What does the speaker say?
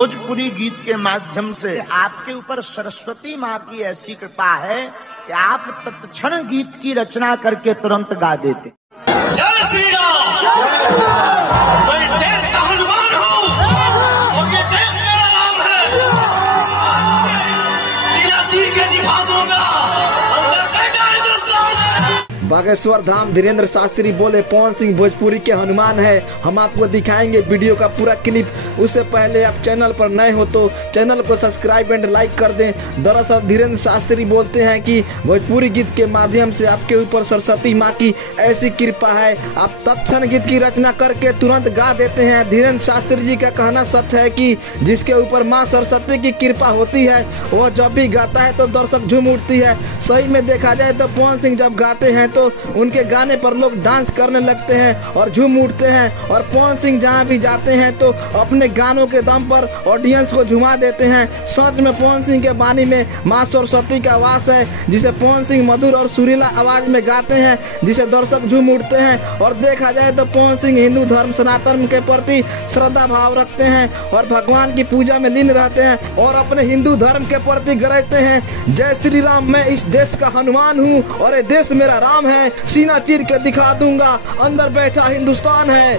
भोजपुरी गीत के माध्यम से आपके ऊपर सरस्वती माँ की ऐसी कृपा है कि आप तत्क्षण गीत की रचना करके तुरंत गा देते। जय श्री राम। मैं इस देश का हनुमान हूँ और ये देश मेरा नाम है। सीना चीर के दिखा दूंगा। बागेश्वर धाम धीरेन्द्र शास्त्री बोले पवन सिंह भोजपुरी के हनुमान है। हम आपको दिखाएंगे वीडियो का पूरा क्लिप। उससे पहले आप चैनल पर नए हो तो चैनल को सब्सक्राइब एंड लाइक कर दें। दरअसल धीरेन्द्र शास्त्री बोलते हैं कि भोजपुरी गीत के माध्यम से आपके ऊपर सरस्वती माँ की ऐसी कृपा है, आप तत्क्षण गीत की रचना करके तुरंत गा देते हैं। धीरेन्द्र शास्त्री जी का कहना सत्य है कि जिसके ऊपर माँ सरस्वती की कृपा होती है वो जब भी गाता है तो दर्शक झूम उठती है। सही में देखा जाए तो पवन सिंह जब गाते हैं तो उनके गाने पर लोग डांस करने लगते हैं और झूम उठते हैं। और पवन सिंह जहां भी जाते हैं तो अपने गानों के दम पर ऑडियंस को झुमा देते हैं। सच में पवन सिंह के वाणी में मां सरस्वती का वास है, जिसे पवन सिंह मधुर और सुरीला आवाज में गाते हैं, जिसे दर्शक झूम उठते हैं। और देखा जाए तो पवन सिंह हिंदू धर्म सनातन के प्रति श्रद्धा भाव रखते हैं और भगवान की पूजा में लीन रहते हैं और अपने हिंदू धर्म के प्रति गरजते हैं। जय श्री राम। मैं इस देश का हनुमान हूँ और ये देश मेरा राम है। सीना चीर के दिखा दूंगा, अंदर बैठा हिंदुस्तान है।